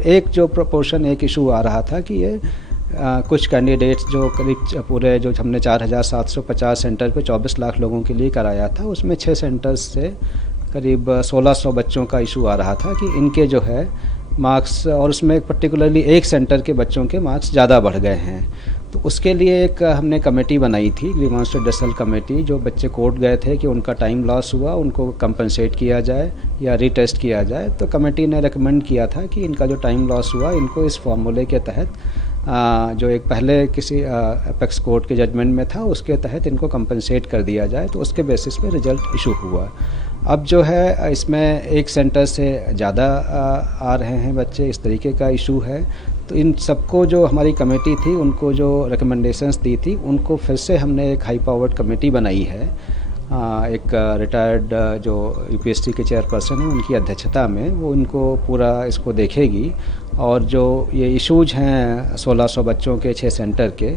और एक जो प्रोपोर्शन एक इशू आ रहा था कि ये कुछ कैंडिडेट्स जो करीब पूरे जो हमने 4750 सेंटर पे 24 लाख लोगों के लिए कराया था, उसमें 6 सेंटर्स से करीब 1600 बच्चों का इशू आ रहा था कि इनके जो है मार्क्स, और उसमें पर्टिकुलरली एक सेंटर के बच्चों के मार्क्स ज़्यादा बढ़ गए हैं। तो उसके लिए एक हमने कमेटी बनाई थी, ग्रीवांस रिड्रेसल कमेटी। जो बच्चे कोर्ट गए थे कि उनका टाइम लॉस हुआ, उनको कंपनसेट किया जाए या रीटेस्ट किया जाए। तो कमेटी ने रेकमेंड किया था कि इनका जो टाइम लॉस हुआ, इनको इस फार्मूले के तहत जो एक पहले किसी अपेक्स कोर्ट के जजमेंट में था, उसके तहत इनको कंपनसेट कर दिया जाए। तो उसके बेसिस पे रिजल्ट इशू हुआ। अब जो है इसमें एक सेंटर से ज़्यादा आ रहे हैं बच्चे, इस तरीके का इशू है। तो इन सबको जो हमारी कमेटी थी, उनको जो रिकमेंडेशंस दी थी, उनको फिर से हमने एक हाई पावर्ड कमेटी बनाई है। एक रिटायर्ड जो यूपीएससी के चेयरपर्सन हैं, उनकी अध्यक्षता में वो इनको पूरा इसको देखेगी और जो ये इश्यूज हैं 1600 बच्चों के 6 सेंटर के,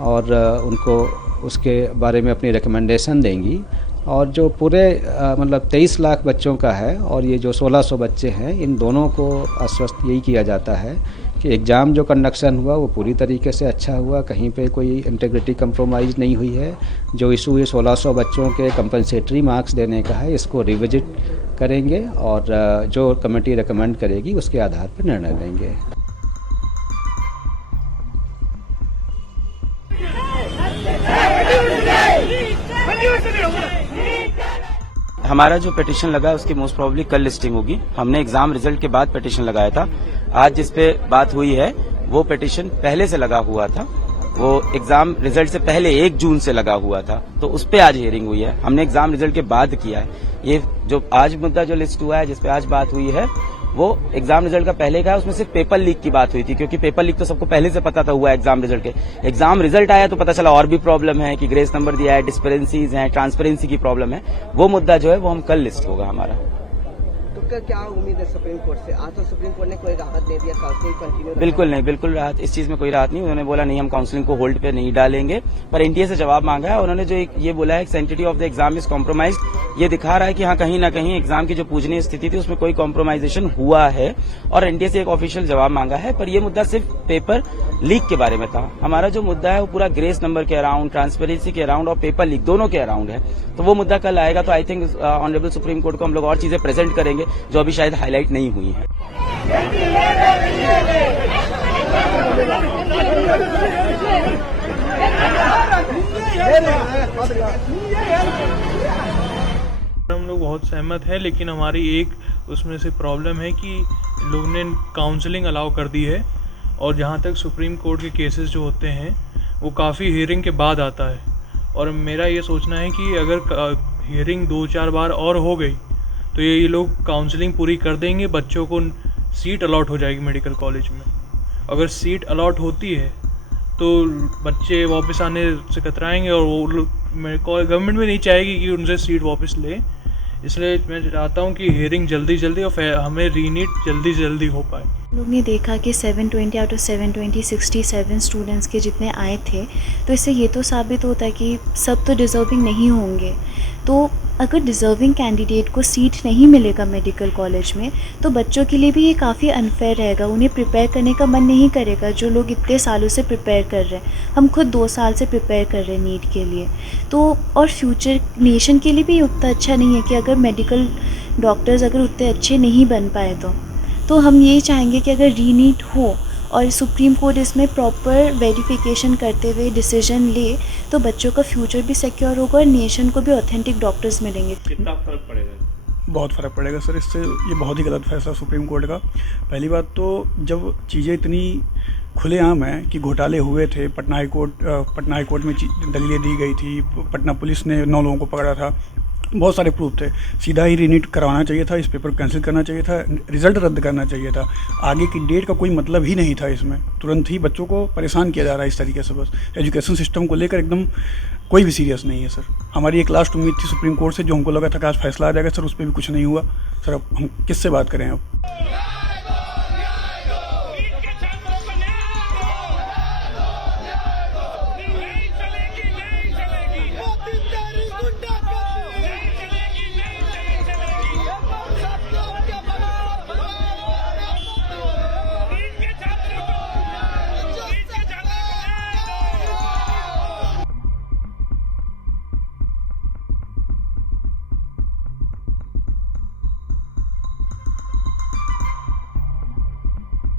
और उनको उसके बारे में अपनी रिकमेंडेशन देंगी। और जो पूरे मतलब 23 लाख बच्चों का है और ये जो 1600 बच्चे हैं, इन दोनों को आश्वस्त यही किया जाता है कि एग्ज़ाम जो कंडक्शन हुआ वो पूरी तरीके से अच्छा हुआ, कहीं पे कोई इंटीग्रिटी कंप्रोमाइज़ नहीं हुई है। जो इशू ये 1600 बच्चों के कंपनसेटरी मार्क्स देने का है, इसको रिविजिट करेंगे और जो कमेटी रिकमेंड करेगी उसके आधार पर निर्णय लेंगे। हमारा जो पिटीशन लगा है उसकी मोस्ट प्रोबेबली कल लिस्टिंग होगी। हमने एग्जाम रिजल्ट के बाद पिटीशन लगाया था। आज जिस पे बात हुई है वो पिटीशन पहले से लगा हुआ था, वो एग्जाम रिजल्ट से पहले 1 जून से लगा हुआ था, तो उस पे आज हियरिंग हुई है। हमने एग्जाम रिजल्ट के बाद किया है। ये जो आज मुद्दा जो लिस्ट हुआ है, जिसपे आज बात हुई है, वो एग्जाम रिजल्ट का पहले का है। उसमें सिर्फ पेपर लीक की बात हुई थी, क्योंकि पेपर लीक तो सबको पहले से पता था हुआ एग्जाम रिजल्ट के। एग्जाम रिजल्ट आया तो पता चला और भी प्रॉब्लम है कि ग्रेस नंबर दिया है, डिस्पेरेंसीज हैं, ट्रांसपेरेंसी की प्रॉब्लम है। वो मुद्दा जो है वो हम कल लिस्ट होगा हमारा। तो क्या उम्मीद है सुप्रीम कोर्ट से? आज तो सुप्रीम कोर्ट ने कोई राहत नहीं दिया, काउंसलिंग कंटिन्यू। बिल्कुल नहीं, बिल्कुल राहत, इस चीज में कोई राहत नहीं। उन्होंने बोला नहीं, हम काउंसलिंग को होल्ड पे नहीं डालेंगे, पर एनटीए से जवाब मांगा है। उन्होंने जो ये बोला है सेंटिटी of the exam is compromised, ये दिखा रहा है कि हाँ कहीं ना कहीं एग्जाम की जो पूजनीय स्थिति थी उसमें कोई कॉम्प्रोमाइजेशन हुआ है, और एनटीए से एक ऑफिशियल जवाब मांगा है। पर ये मुद्दा सिर्फ पेपर लीक के बारे में था। हमारा जो मुद्दा है वो पूरा ग्रेस नंबर के अराउंड, ट्रांसपेरेंसी के अराउंड और पेपर लीक दोनों के अराउंड है। तो वो मुद्दा कल आएगा तो I think honourable supreme court को हम लोग और चीजें प्रेजेंट करेंगे जो अभी शायद हाईलाइट नहीं हुई है। हम लोग बहुत सहमत हैं, लेकिन हमारी एक उसमें से प्रॉब्लम है कि लोग ने काउंसलिंग अलाउ कर दी है, और जहाँ तक सुप्रीम कोर्ट के केसेस जो होते हैं वो काफ़ी हियरिंग के बाद आता है। और मेरा ये सोचना है कि अगर हियरिंग 2-4 बार और हो गई तो ये लोग काउंसलिंग पूरी कर देंगे, बच्चों को सीट अलॉट हो जाएगी मेडिकल कॉलेज में। अगर सीट अलॉट होती है तो बच्चे वापस आने से कतराएंगे, और वो गवर्नमेंट भी नहीं चाहेगी कि उनसे सीट वापस ले। इसलिए मैं चाहता हूँ कि हियरिंग जल्दी और हमें रीनीट जल्दी हो पाए। लोग ने देखा कि 720 आउट ऑफ 720 67 स्टूडेंट्स के जितने आए थे, तो इससे ये तो साबित होता है कि सब तो डिज़र्विंग नहीं होंगे। तो अगर डिज़र्विंग कैंडिडेट को सीट नहीं मिलेगा मेडिकल कॉलेज में, तो बच्चों के लिए भी ये काफ़ी अनफेयर रहेगा। उन्हें प्रिपेयर करने का मन नहीं करेगा, जो लोग इतने सालों से प्रिपेयर कर रहे हैं। हम खुद 2 साल से प्रिपेयर कर रहे हैं नीट के लिए। तो और फ्यूचर नेशन के लिए भी उतना अच्छा नहीं है कि अगर मेडिकल डॉक्टर्स अगर उतने अच्छे नहीं बन पाए तो हम यही चाहेंगे कि अगर रीनीट हो और सुप्रीम कोर्ट इसमें प्रॉपर वेरिफिकेशन करते हुए डिसीजन ले, तो बच्चों का फ्यूचर भी सिक्योर होगा और नेशन को भी ऑथेंटिक डॉक्टर्स मिलेंगे। कितना फ़र्क पड़ेगा? बहुत फ़र्क पड़ेगा सर इससे। ये बहुत ही गलत फैसला सुप्रीम कोर्ट का। पहली बात तो जब चीज़ें इतनी खुलेआम हैं कि घोटाले हुए थे, पटना हाई कोर्ट में दलीलें दी गई थी, पटना पुलिस ने 9 लोगों को पकड़ा था, बहुत सारे प्रूफ थे। सीधा ही रीनीट करवाना चाहिए था, इस पेपर को कैंसिल करना चाहिए था, रिजल्ट रद्द करना चाहिए था। आगे की डेट का कोई मतलब ही नहीं था इसमें। तुरंत ही बच्चों को परेशान किया जा रहा है इस तरीके से। बस एजुकेशन सिस्टम को लेकर एकदम कोई भी सीरियस नहीं है सर। हमारी एक लास्ट उम्मीद थी सुप्रीम कोर्ट से, जो हमको लगा था कि आज फैसला आ जाएगा सर, उस पर भी कुछ नहीं हुआ। सर अब हम किससे बात करें अब?